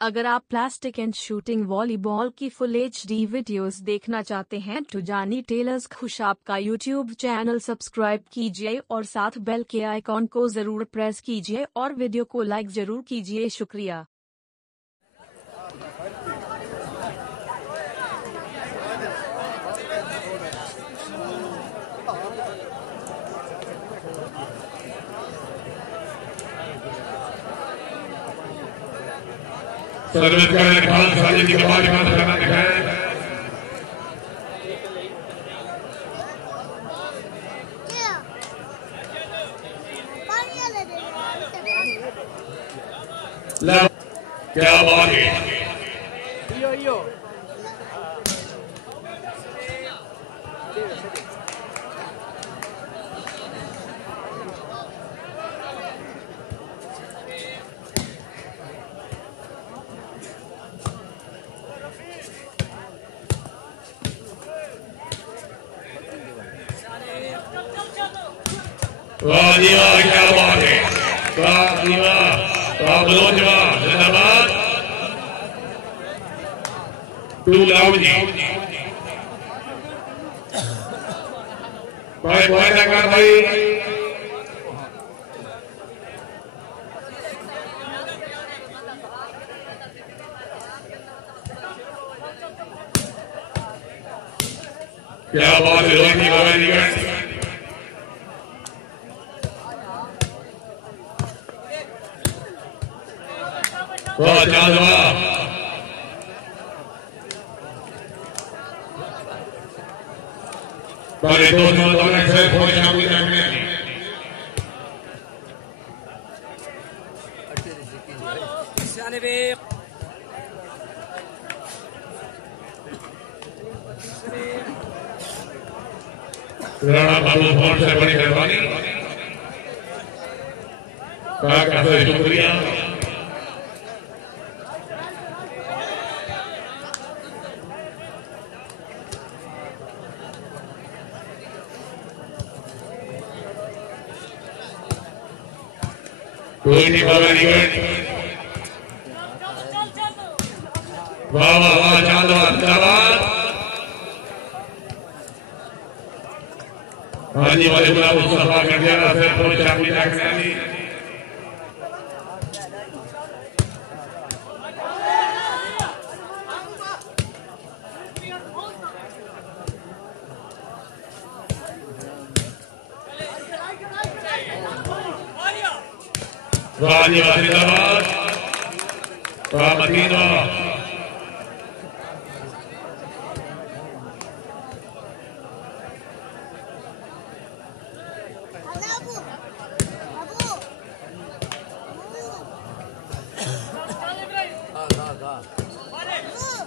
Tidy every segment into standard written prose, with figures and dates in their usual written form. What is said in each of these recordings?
अगर आप plastic and shooting volleyball की फुल HD वीडियोस देखना चाहते हैं तो जानी टेलर्स खुशाब का YouTube चैनल सब्सक्राइब कीजिए और साथ बेल के आइकॉन को जरूर प्रेस कीजिए और वीडियो को लाइक जरूर कीजिए। शुक्रिया। सर्विस करने खान साजिद की आवाज खान करना दिखाए क्या बात है। वाह जी वाह, क्या बात है। वाह जी वाह, वाह बलोचवान जिंदाबाद। टू लाभ जी भाई भाई नगर भाई क्या बात है। रोहित जी भाई वाह चांद वाह। बड़े दोस्तों दोनों से फोन शामिल करने राणा बाबू फोन से बड़ी मेहरबानी का शुक्रिया। कोई नहीं बाबा निकट वाह वाह वाह चांद जिंदाबाद। हाजी वाले गुलाब मुस्तफा कर दिया फिर फोन शामिल करने वाह जी वाह जिंदाबाद। वाह मतीन वाह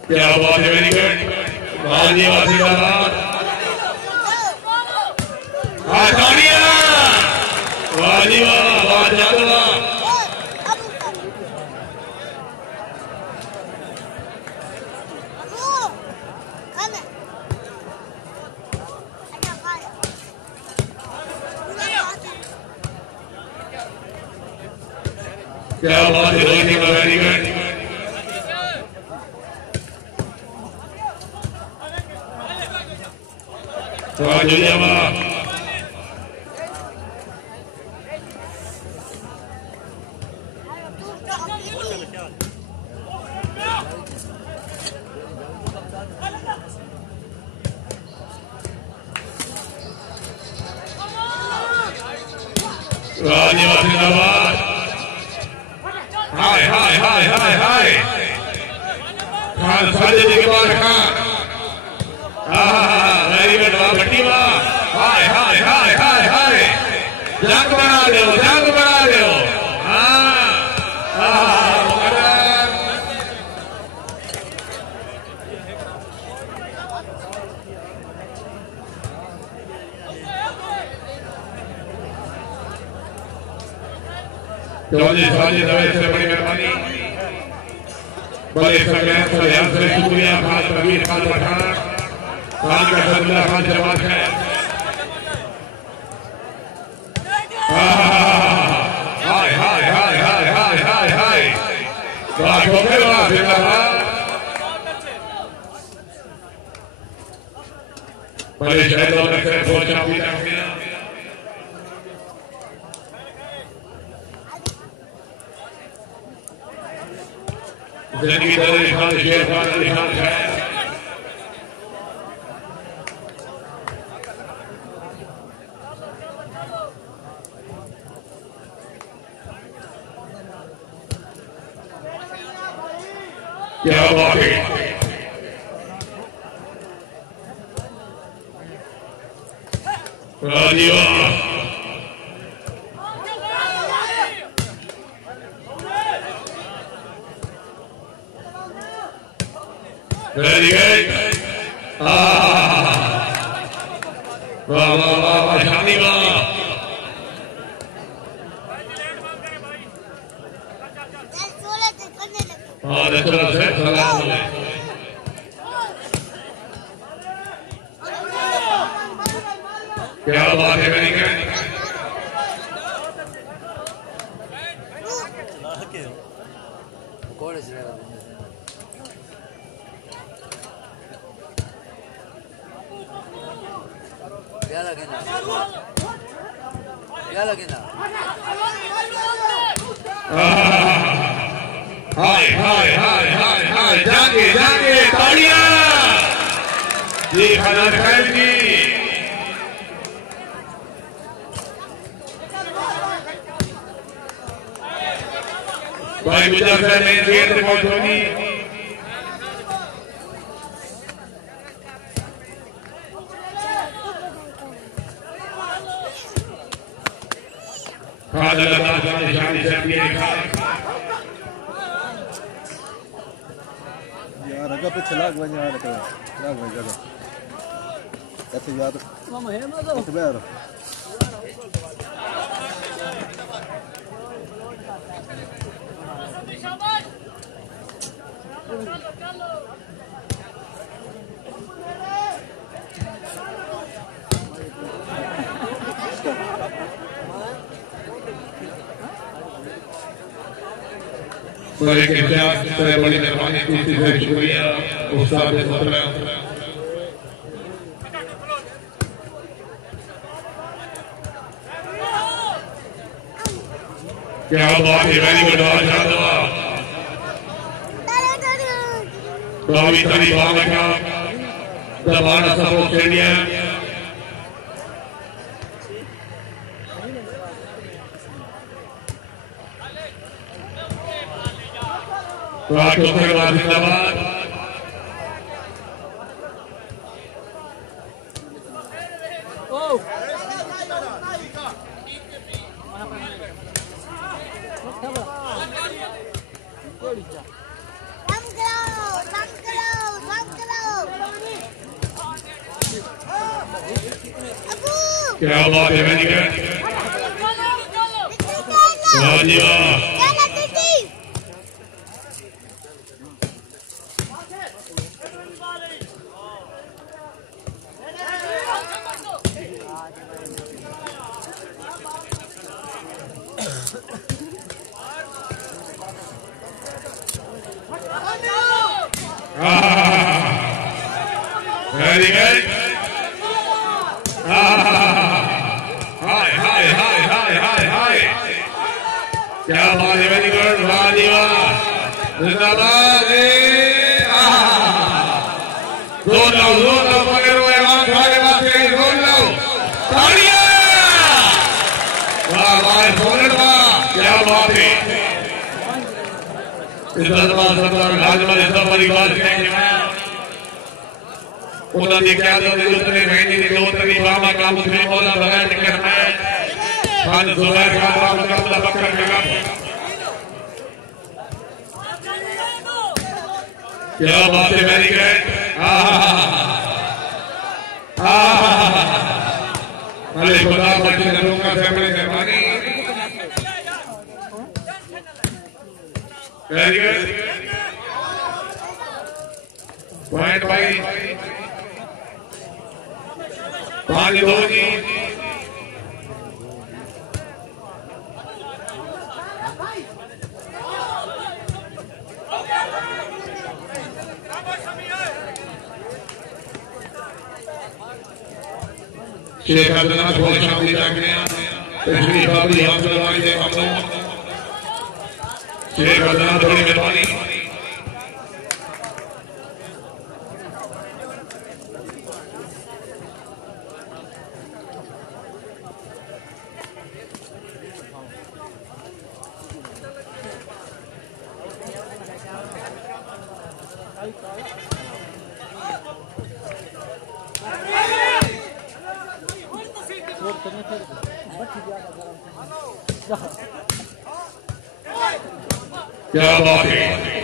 क्या बात है। Very good. वाह जी वाह जिंदाबाद। वाह जी वाह वाह जादवा। क्या बात है। रोहित का वेरी गुड। जुलिया जिंदाबाद। हाय हाय हाय हाय हाय खान साजिद के बाद खान वेरी गुड। वाह भट्टी वाह। हाय हाय हाय हाय हाय जंग बना दो जंग बना दो। साजिद से बड़ी मेहरबानी। बड़े संग्राम से शुक्रिया खान कबीर खान पठान खान का सदुल्ला खान जवाब है। हाय hi hi hi hi hi hi हाय वाह कौन वाह जिंदाबाद बड़े शहरों में से पहुंचा पीता जनी दर खान शेर खान अली खान है क्या बात है राजीवा वेरी गुड वाह वाह वाह वाह जानी वाह हाँ चलो से सलाम क्या बात है वेरी गुड क्या लगे ना हाय हाय हाय हाय हाय जागे जागे तालियां जी खाना खैर जी भाई मुजफ्फर ने गेंद रिकॉर्ड होगी खाना लगा जानी से दिए यार अगर पे चला गया यार चला गया जगह ऐसे यार मामा है मजा यार बड़े के प्यार से बड़ी मेहरबानी दूसरी से शुक्रिया उस्ताद मोहतरम क्या बात है वेरी गुड आज काफी सारी बात का दबाना सपोर्ट स्टेडियम कौशल जिंदाबाद क्या बात है very good Rajiva very good hi hi hi hi hi hi क्या बात है वेरी गुड राजीवा जिंदाबाद जोर लो पकड़ो एवान भागे वास्ते जोर लो तालियां वाह वाह सोनल वाह क्या बात है इज्जत वाला सरदार राजमल सब परिवार के उन्होंने क्या तो दूसरे महीने के दो तरी बाबा का मुस्लिम मौला बगैर टिकट में खान जुबैर का मुकाबला बकर का क्या बात है वेरी गुड अरे खुदा बच्चे लोगों का फैमिली मेहरबानी वेरी गुड पॉइंट भाई 5-2 जी शेख अब्दुल्लाह बहुत शामिल रखने तशरीफ बाबी हासिल वाली से मामलों शेख अब्दुल्लाह बड़ी मेहरबानी क्या बात है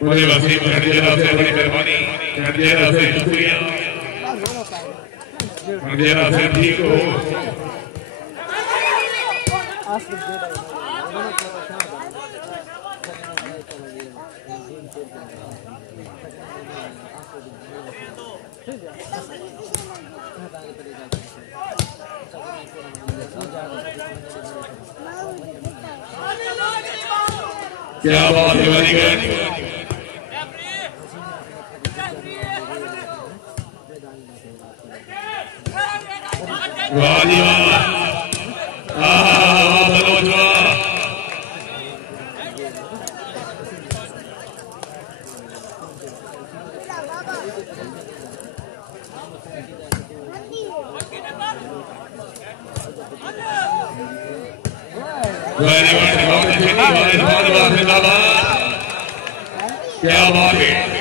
बड़े वसीम खंडेरा से बड़ी मेहरबानी खंडेरा से शुक्रिया खंडेरा से ठीक हो क्या बात है वेरी गुड वाह जी वाह बलोच वाह वेरी गुड क्या बात है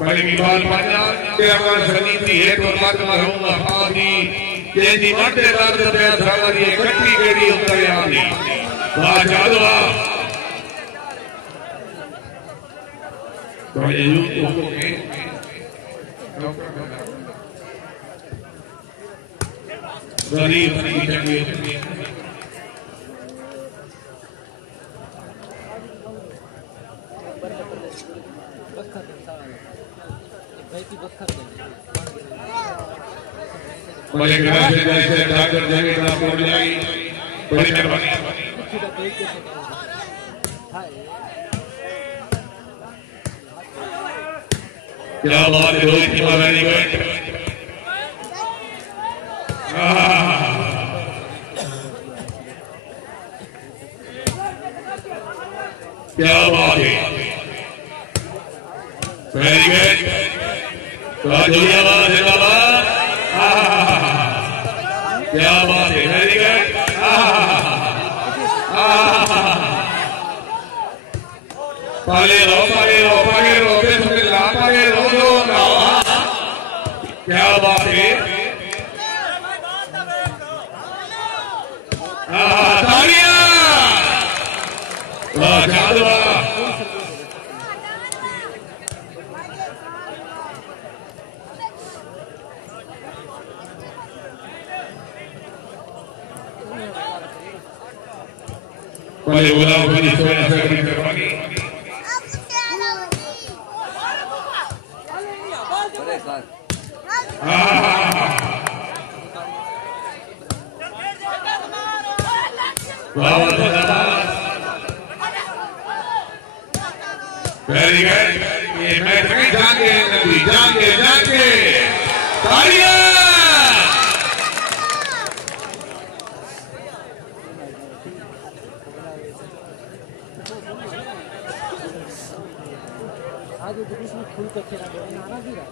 बड़ी बात माना के अगर सनीति है तो बात रहूंगा पानी के दी मटे दर्द पे सावरी इकट्ठी केड़ी उतर आनी वाह जादवा तो ये यूं को के गरीब की जगह बड़े ग्राम से डॉक्टर जानी आपको मिलाई बड़ी मेहरबानी क्या बात है रोहित की वेरी गुड क्या बात है वेरी गुड जिंदाबाद जिंदाबाद क्या बात है वेरी गुड पाले रो बिस्मिल्लाह पाले रो क्या बात है तालियां वाह जादवा बड़े गुलाम बनी सोया से बड़ी मेहरबानी वेरी गुड ये मैच में जाके नबी जाके तालियां फुल करके ना आना भी रहा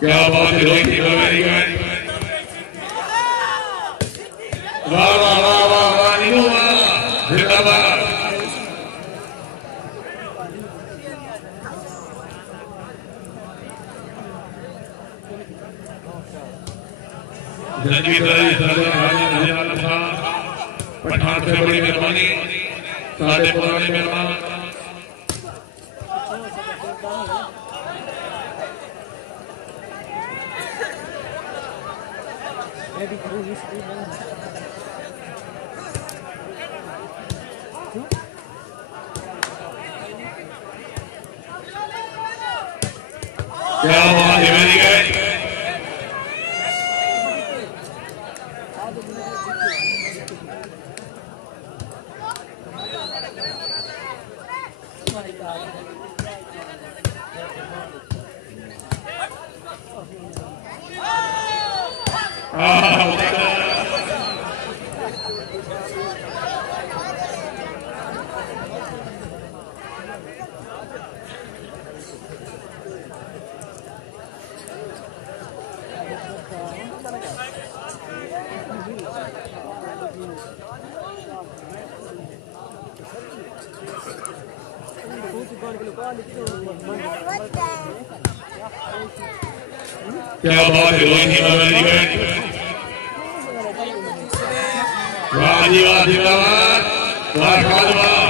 क्या बात है रोहित वेरी गुड पठान से बड़ी मेहरबानी साढ़े पुराने मेहमान क्या बात है मेरी गए क्या बात है वाह जी वाह जिंदाबाद वाह वाह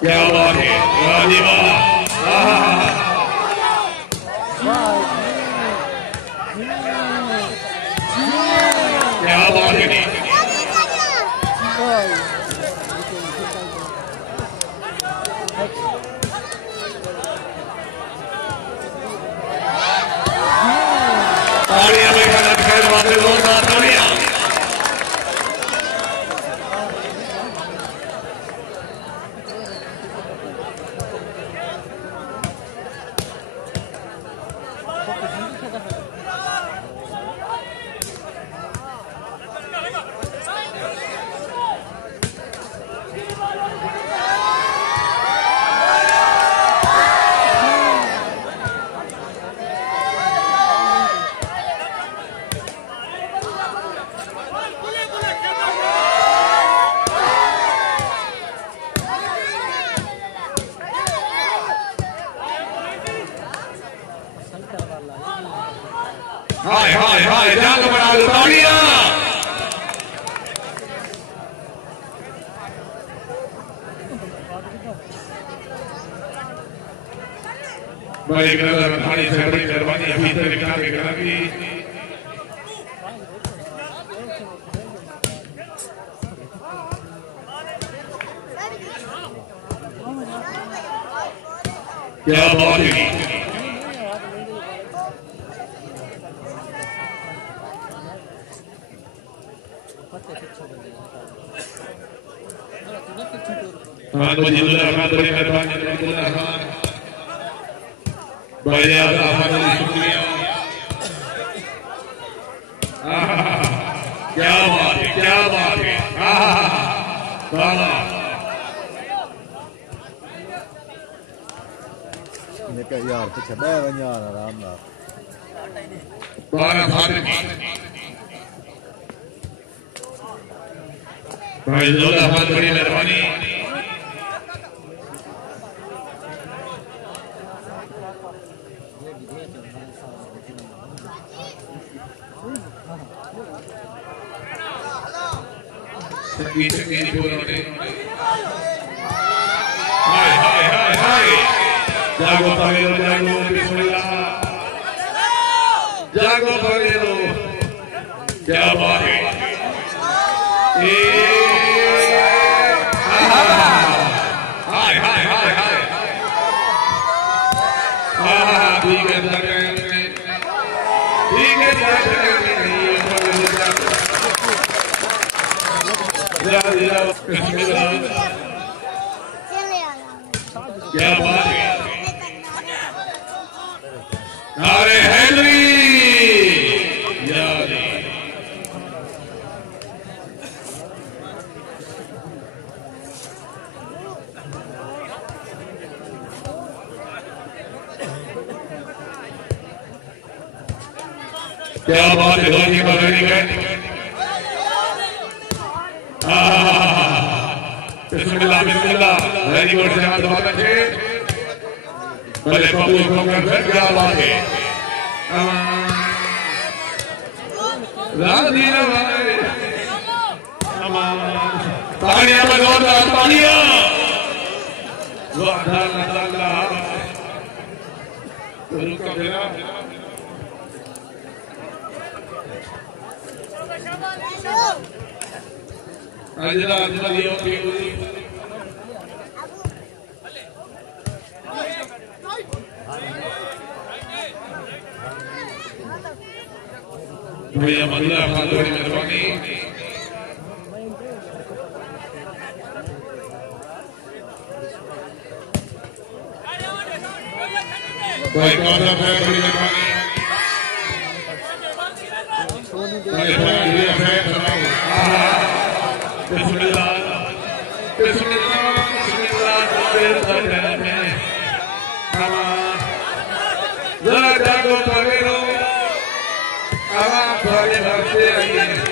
क्या बात है वाह जी वाह क्या बात है तालियां में खैर बातें जोरदार तालियां हाय हाय हाय जंग बना लो तालियां बड़ी नजर थाली से बड़ी मेहरबानी अभी से निकाल के करा की क्या बात है हाँ मुझे बड़ी मेहरबानी बड़े शुक्रिया क्या बात है क्या बात है यार कुछ बह वञा आराम नाल 12 भाई जोला बहुत बड़ी मेहरबानी हाय हाय हाय हाय जागो पगेरो जागो बिस्मिल्लाह जागो पगेरो क्या बात है हाय हाय हाय हाय ठीक है क्या बात है नारे हैदरी यानी क्या बात है धोनी बदली गए बिस्मिल्लाह बिस्मिल्लाह वेरी गुड जनाब बहुत अच्छे भले पप्पू खोखर फिर क्या बात है राजी रवाए तालियां बजोरदार तालियां वाह अल्लाह रुका देना अजला अजला लियो की भैया अल्लाह खान बड़ी मेहरबानी कोई कौन है बड़ी मेहरबानी बिस्मिल्लाह बिस्मिल्लाह बिस्मिल्लाह जरा जागो पवेरो आवाज वाले भरते आइए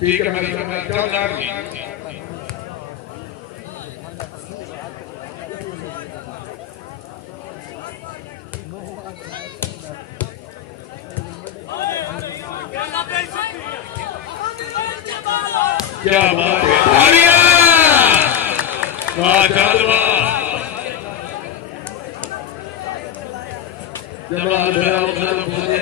ठीक है मेरे क्या बात है वाह जालवा जवाब मेरा मतलब मुझे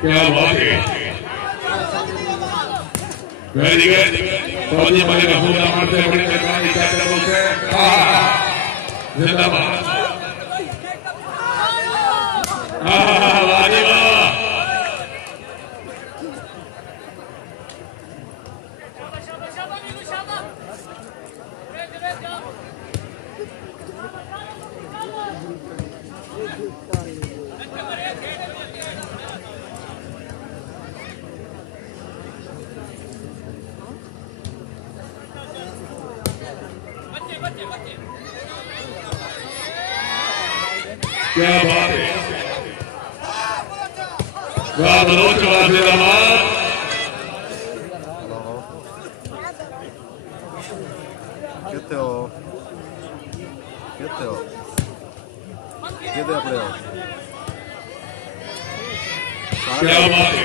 क्या बात है वेरी गुड फौजी मलिक महमूद अहमद से बड़ी मेहरबानी करते हैं उसे जिंदाबाद क्या बात है वाह बलोच वाले दमाद कितने हो कितने अपने हो क्या बात है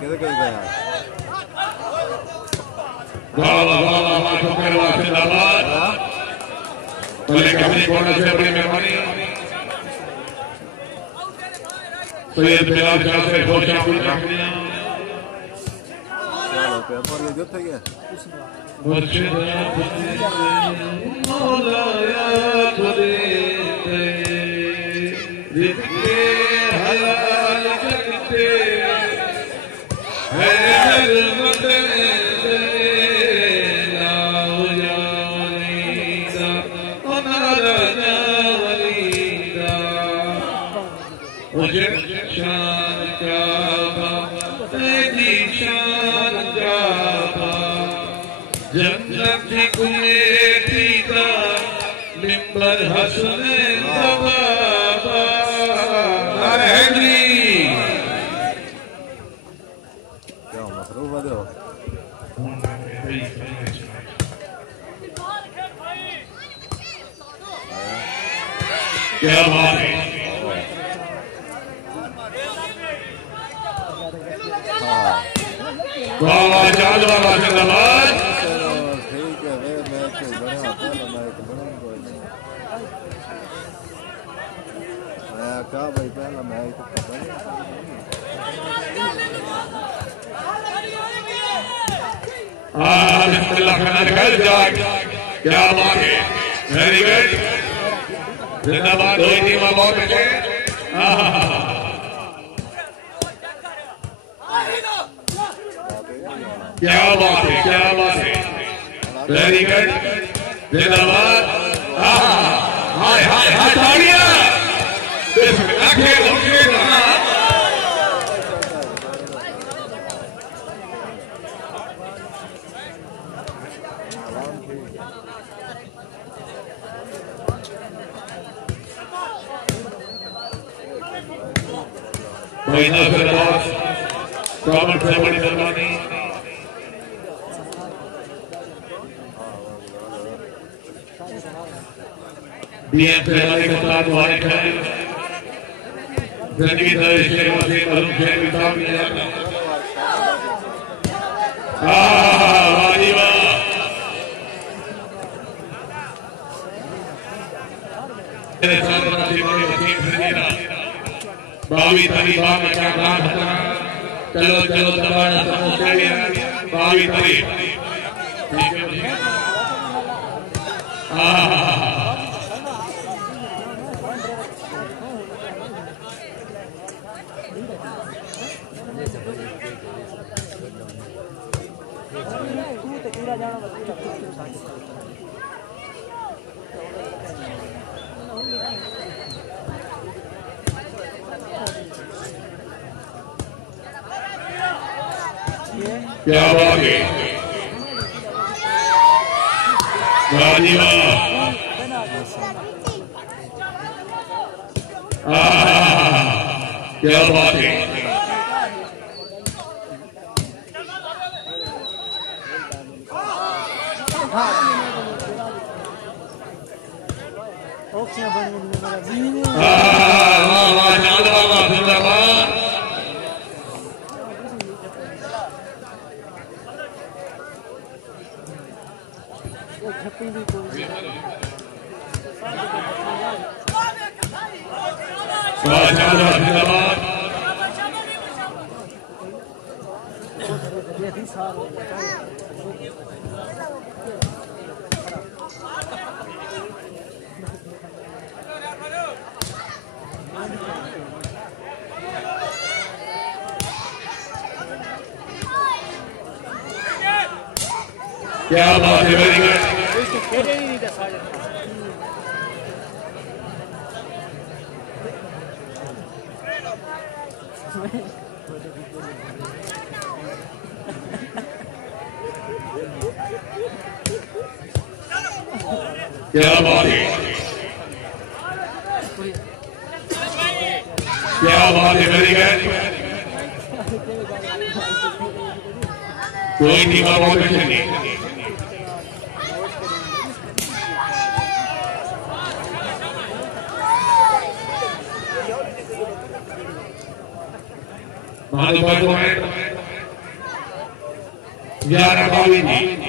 कितने गए वाह वाह वाह वाह कौन वाले दमाद बोले कभी कौन से बड़ी मेहरबानी सैयद बिलाल शाह से बहुत शुक्रिया पेपर में जो था क्या क्या बात है वाह चांद वाला जिंदाबाद क्या भाई पहला मैच क्या बात है वेरी गुड जिंदाबाद दो टीम बहुत अच्छे क्या बात है वेरी गुड जिंदाबाद हाय हाय हाय तालियां कोई ना फिर कॉमन से बड़ी मेहरबानी डीएम से हमारे के साथ वाले हैं जिंदगी से शेर वसीम मरूम शेर किताब लिया वाली वाह मेरे साथ वसीम खरीदेना बावी तरी बाग क्या काम था चलो चलो दबाना समोसे बावी तरी क्या बात है क्या बात है क्या बात है वेरी गुड क्या बात है क्या बात है वेरी गुड कोई नहीं बहुत अच्छे नहीं महानुभाव को है 11-22 जी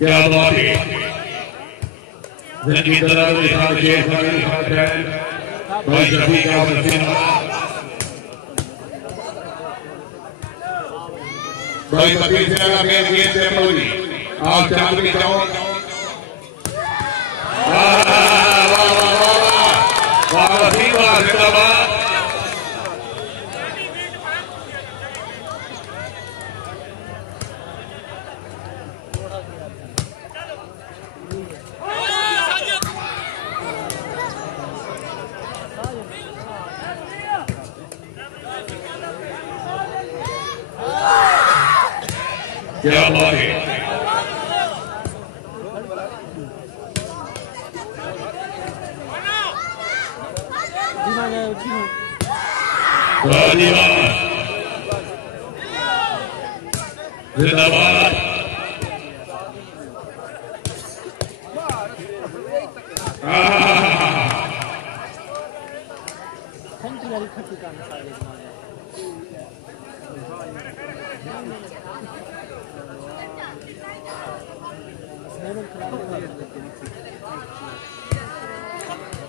क्या बात है जनी दलाल के साथ शेख साहब के साथ है भाई शफी का वसीला भाई पति से लगा मेन गेट से मोदी आप चांद की जाओ वाह वाह वाह वसीला जिंदाबाद क्या बात है जिंदाबाद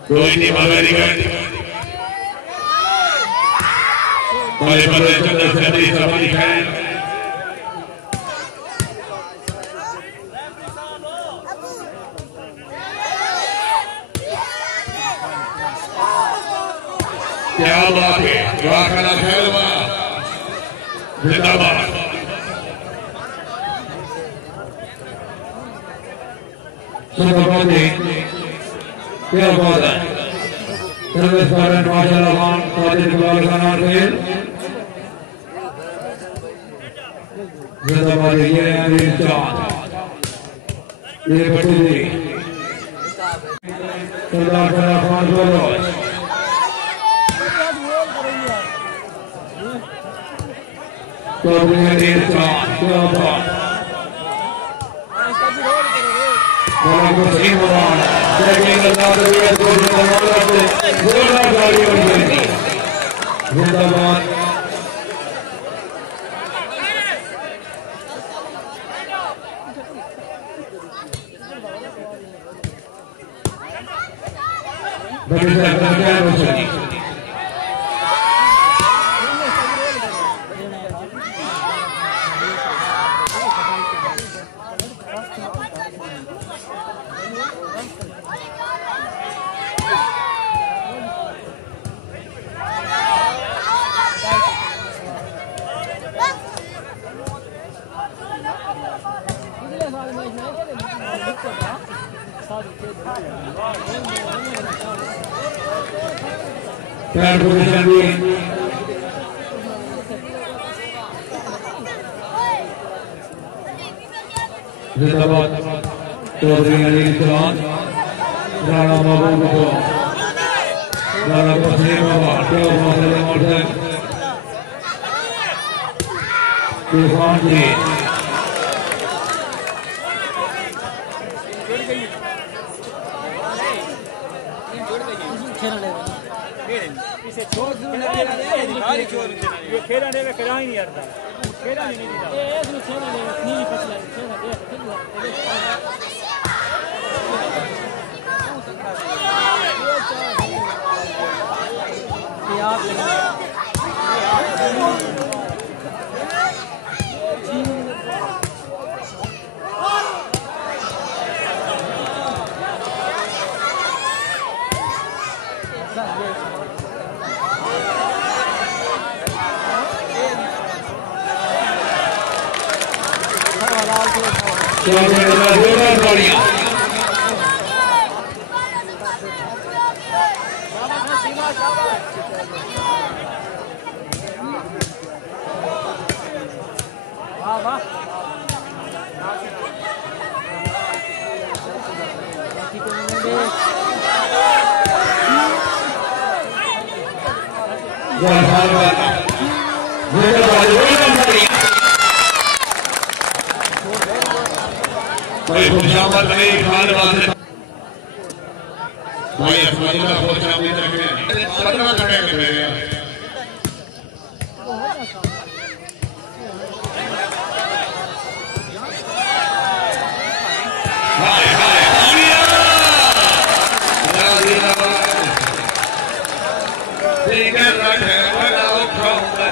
कोई नहीं वेरी गुड बड़े बड़े चंद्र सभी सभी हैं क्या बात है वाह खाना खैर वाह जिंदाबाद क्या बात है सर्विस वारंट माशाल्लाह खान साजिद खान अंडील जिंदाबाद ये अंडील चांद ये बटूरी सरदार खान बोलो चौधरी अंडील चांद क्या बात जिंदाबाद जिंदाबाद चौधरी अनिल चांद राणा महबूब को राणा तस्लीम तूफान जी इसे छोड़ खेला ने करा ही नहीं आता खेला नहीं कोई खुशामद नहीं खाने वाले भाई असमानिला खुशामद रखे सदमा करने के लिए हाय हाय ठीक है रखे बनाओ खाऊंगा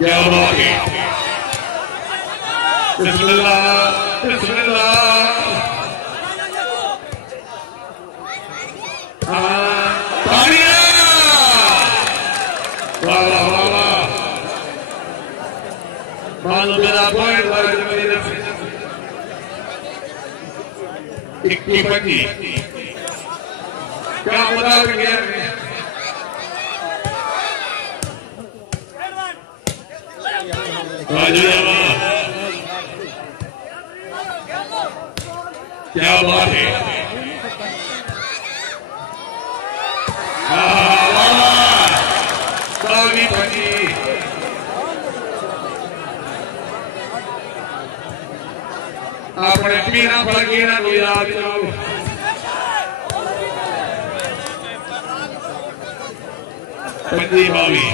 क्या बात है बिस्मिल्लाह बिस्मिल्लाह वाह वाह वाह वाह मानो मेरा पॉइंट इक्की पची क्या मजा किया क्या बात है अपने पीना फकीरा को याद करो पंजी बावी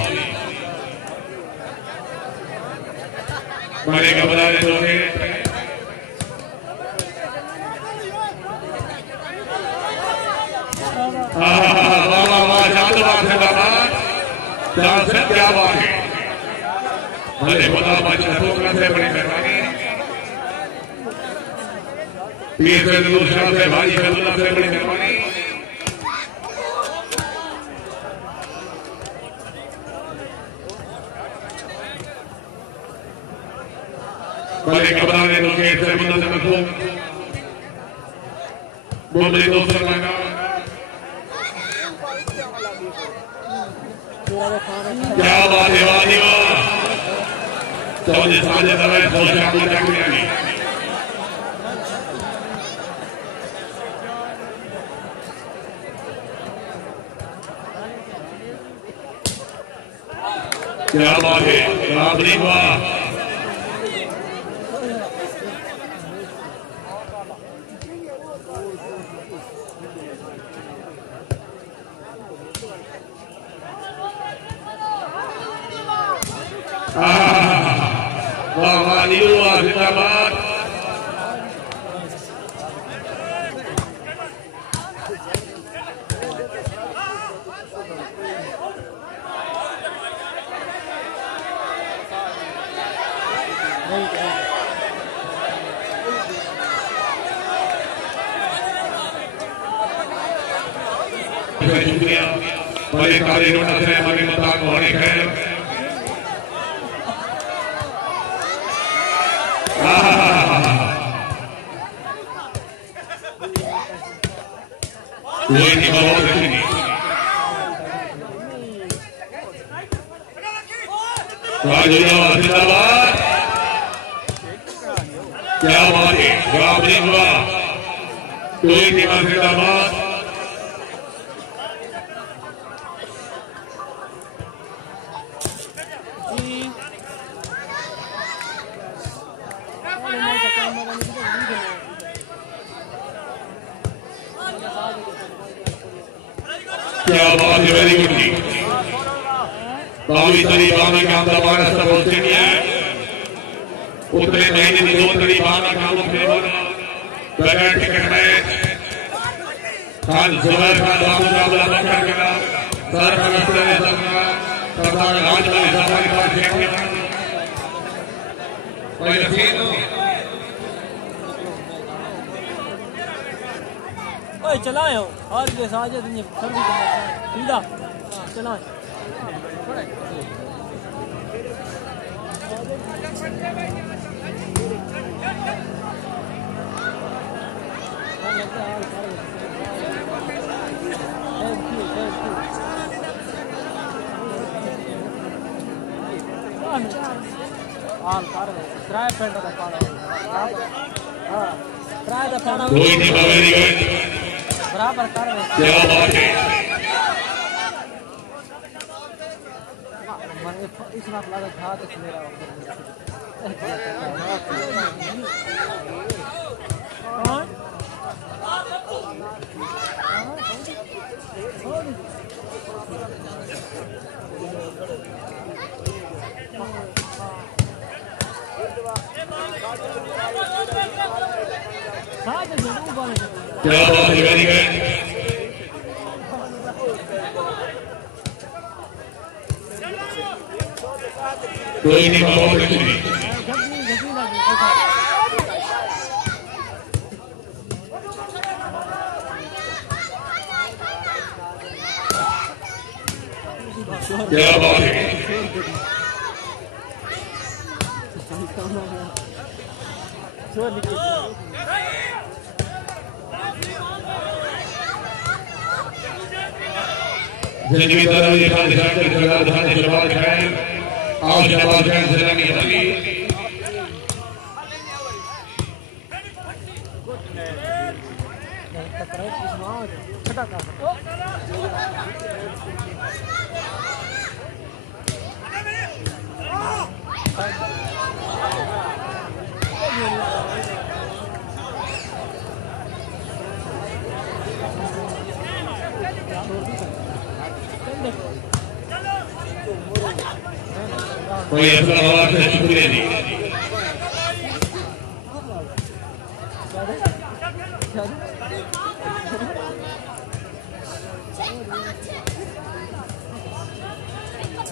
बड़े घबरा रहे क्या बात है, भले खुदा बचा ठोकरा से बड़ी मेहरबानी, पीर से दूसरा से भाई अल्लाह से बड़ी मेहरबानी। भले घबराने लोगे से मदद रखो, बोले दोस्तों लगा क्या बात है, वादी वाह, साजिद दवाई सोचा पूजा किया क्या बात है, राबरी वाह, वाह वाह जिंदाबाद। शुक्रिया बड़े काले रोड से हमारे मुताबिक होने है। कोई नहीं बहुत अच्छी जिंदाबाद, क्या बात है, जवाब नहीं हुआ, कोई नहीं जिंदाबाद। क्या बात है, वेरी गुड जी, बावी तरी बावी का अंदर बारह सब होते नहीं है, उतने महीने की 2 तरी बावी का मुख्य बगैर टिकट मैच खान सुबह खान बाबू का बड़ा बकर करा सर का रस्ते में सरका सरदार राज में सफाई का चैंपियन भाई रफीक ओए चलाए हो और के साजिद ने सर्दी को सीधा चलाए हाल कर ट्राई पेंट का पाड़ा हां ट्राई दा पाड़ा कोई नहीं वेरी गुड बराबर कर क्या बात है, मैंने इस बात लगा था तो मेरा क्या बात है, वेरी गुड, कोई नहीं बहुत अच्छी, क्या बात है, जिंदगी तरह ये खान शान के जगह धान शबाद खैर आओ शबाद खैर सलामी हली कोई अपना आवाज से शुक्रिया जी,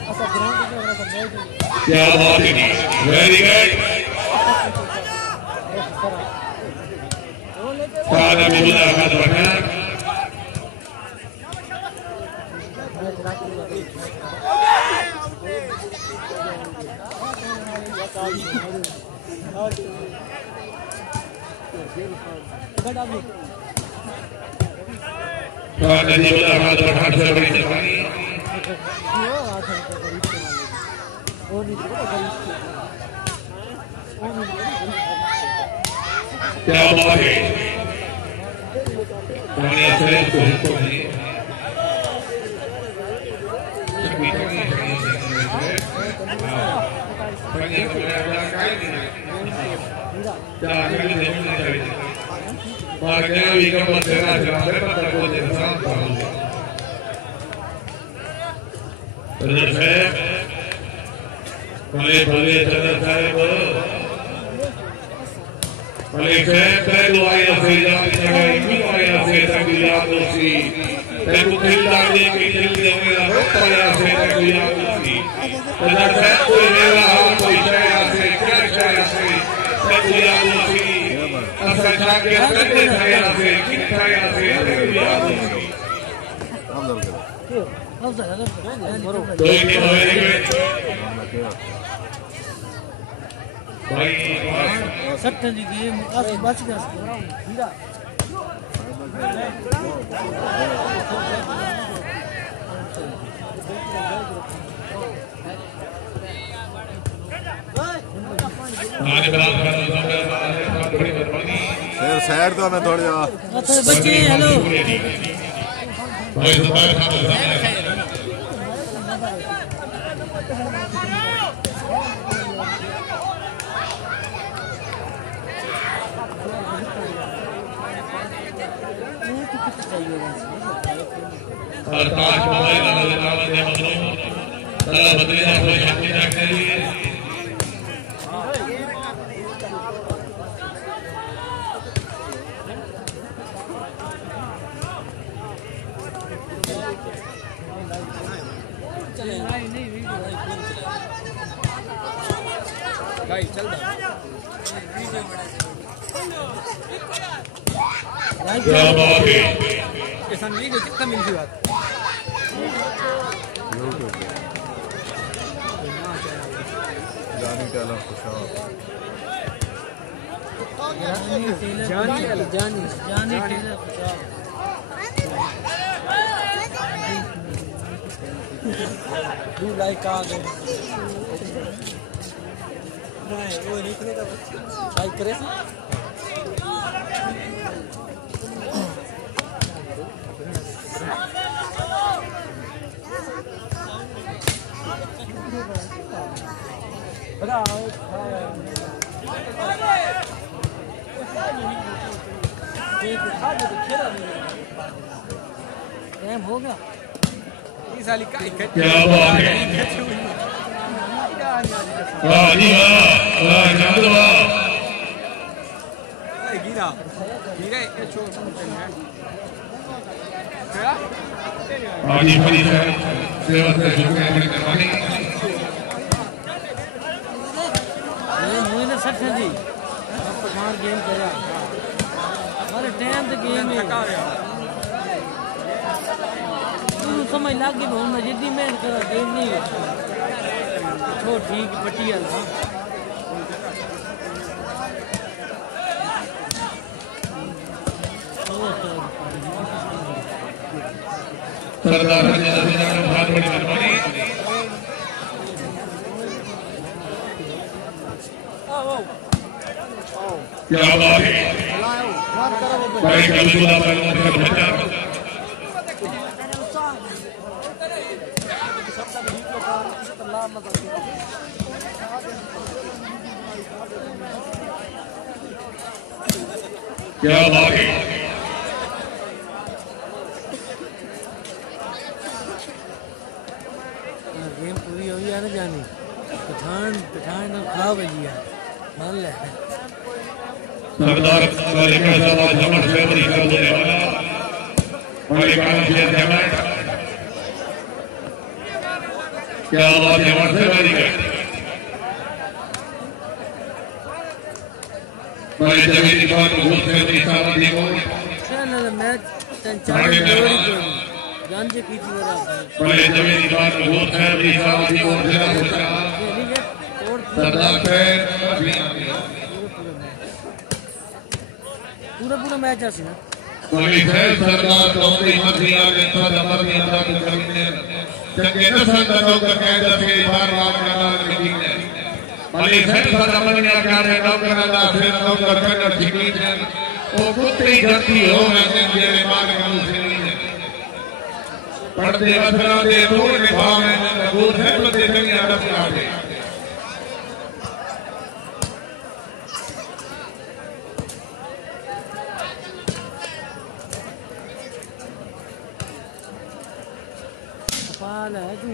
क्या बात है, वेरी गुड। सादा बिल्ला का बढ़ा सादा बिल्ला का बढ़ा से बड़ी जवानी। क्या बात है, पानी असर को नहीं साइड तो मैं थोड़ी बच्चे हेलो कितना मिल गई बात जानी टेलर खुशाब जानी टेलर खुशाब डू लाइक आ गए नहीं वो नहीं करेगा लाइक करे टाइम हो गया क्या बात है, वाह जी वाह, चांद वाह, गिरा गिरा आजी बड़ी सेवा से शुक्रिया बड़ी करवानी। मोइन सठ जी पठान गेम करा हमारे टाइम तो गेम में समझ लग गई बहुत जिद्दी मेहनत करा गेम नहीं तो ठीक पटिया सरदार बहुत बड़ी मेहरबानी। क्या बात है, भाई कबीला पहलवान का बच्चा क्या बात है, गेम पूरी हो गई ना जानी पठान पठान खा बजी मान ले सरदार का जमन सेवरी कर देने वाला मालिकाना शेर जमन क्या बात है हमारे वेरी गुड बड़े जमीनी बात बहुत से इशारा देखो चैनल मैच चांद जान जी की थी बड़े जमीनी बात बहुत से इशारा देखो जिला होता सरदार से पूरा मैच है ना कोई है सरदार कौमी मंत्रिया ने तो दमनी अदा करने चंगे नस्ल का नौकर कहता है बार-बार करना नहीं है भले है दमनी आकार है नौकर अदा से नौकर करना ठीक है वो कुत्ते गलती हो मैं मेरे मां का मुझे नहीं है पढ़ते असरा दे थोड़े भाव में बहुत है तो देखने अदब का है पाल है तू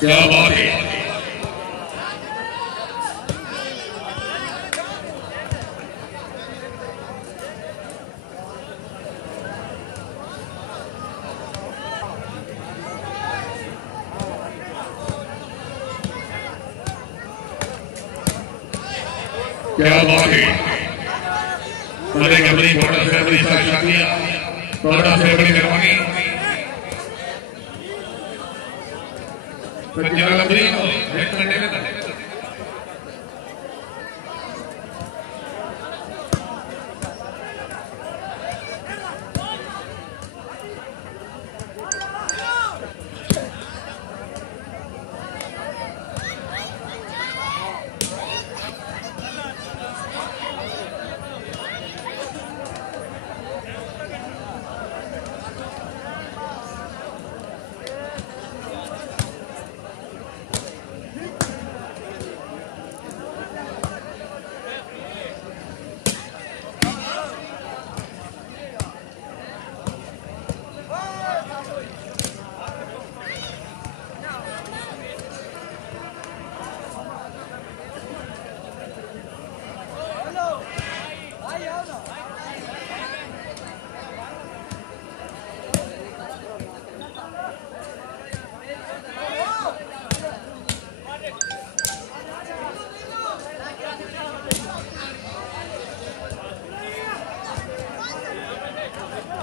क्या बात है क्या बात है बड़े गबरी बड़ा से बड़ी शादियां बड़ा से बड़ी मेहरबानी तो क्या गबरी एक मिनट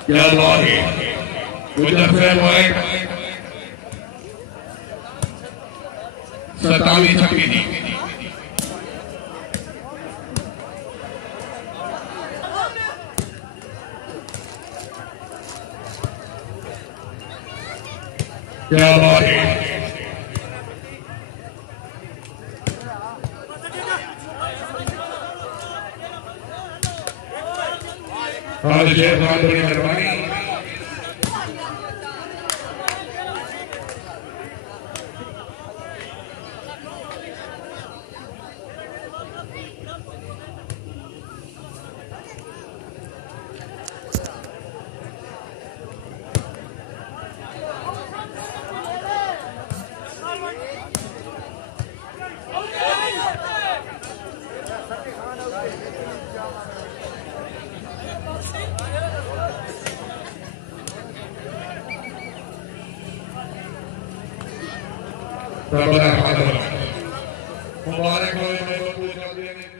क्या बात है गुजर से पॉइंट 27-26 क्या बात है हाँ शेर बहुत बड़ी मेहरबानी मुबारक हो